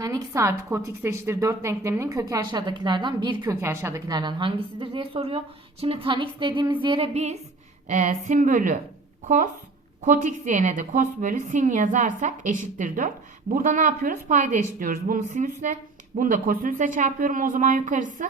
Tan x artı eşittir 4 denkleminin kökü aşağıdakilerden bir kökü aşağıdakilerden hangisidir diye soruyor. Şimdi tan dediğimiz yere biz e, sin bölü kos kot x yerine de kos bölü sin yazarsak eşittir 4. Burada ne yapıyoruz? Payda eşitliyoruz. Bunu sinüsle bunu da kosinüsle çarpıyorum. O zaman yukarısı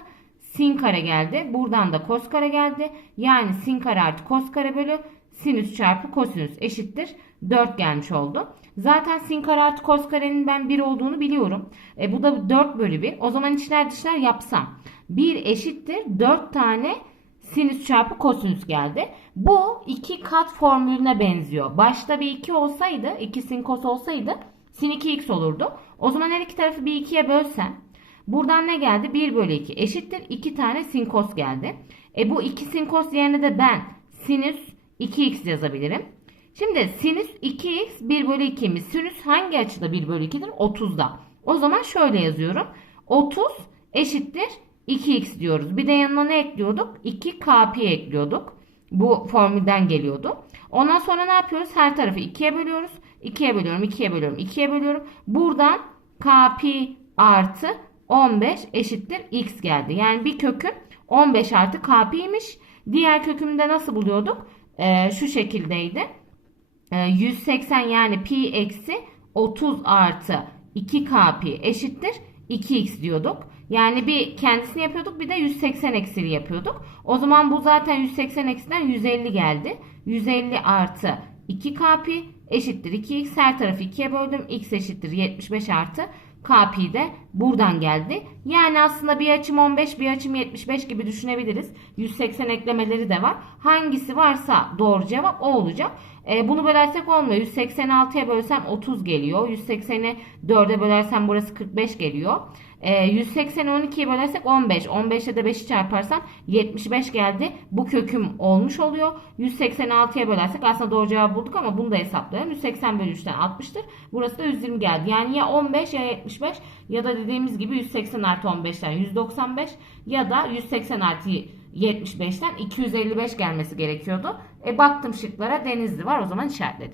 sin kare geldi. Buradan da kos kare geldi. Yani sin kare artı kos kare bölü sinüs çarpı kosinüs eşittir 4 gelmiş oldu. Zaten sin kare artı kos karenin ben 1 olduğunu biliyorum. E, bu da 4 bölü 1. O zaman içler dışlar yapsam 1 eşittir 4 tane sinüs çarpı kosinüs geldi. Bu iki kat formülüne benziyor. Başta bir 2 olsaydı, 2 sin kos olsaydı sin 2x olurdu. O zaman her iki tarafı bir 2'ye bölsem buradan ne geldi? 1 bölü 2 eşittir 2 tane sin kos geldi. E bu 2 sin kos yerine de ben sinüs 2x yazabilirim. Şimdi sinüs 2x 1 bölü 2'miz. Sinüs hangi açıda 1 bölü 2'dir? 30'da. O zaman şöyle yazıyorum. 30 eşittir 2x diyoruz. Bir de yanına ne ekliyorduk? 2kp ekliyorduk. Bu formülden geliyordu. Ondan sonra ne yapıyoruz? Her tarafı 2'ye bölüyoruz. 2'ye bölüyorum, 2'ye bölüyorum, 2'ye bölüyorum. Buradan kp artı 15 eşittir x geldi. Yani bir köküm 15 artı kp'ymiş. Diğer kökümü de nasıl buluyorduk? Ee, şu şekildeydi. Ee, 180 yani pi eksi 30 artı 2kp eşittir 2x diyorduk. Yani bir kendisini yapıyorduk bir de 180 eksili yapıyorduk. O zaman bu zaten 180 eksiden 150 geldi. 150 artı 2kp eşittir 2x her tarafı 2'ye böldüm. x eşittir 75 artı kp de buradan geldi. Yani aslında bir açım 15 bir açım 75 gibi düşünebiliriz. 180 eklemeleri de var. Hangisi varsa doğru cevap o olacak. E, bunu bölersek olmuyor. 186'ya bölsem 30 geliyor. 180'i 4'e bölersem burası 45 geliyor. E, 180'i 12'ye bölersek 15. 15'e de 5'i çarparsam 75 geldi. Bu köküm olmuş oluyor. 186'ya bölersek aslında doğru cevabı bulduk ama bunu da hesaplayalım. 180 bölü 3'ten 60'tır. Burası da 120 geldi. Yani ya 15 ya 75 ya da dediğimiz gibi 180 artı 15'ten 195 ya da 180 artı 75'ten 255 gelmesi gerekiyordu. E baktım şıklara Denizli var o zaman işaretledim.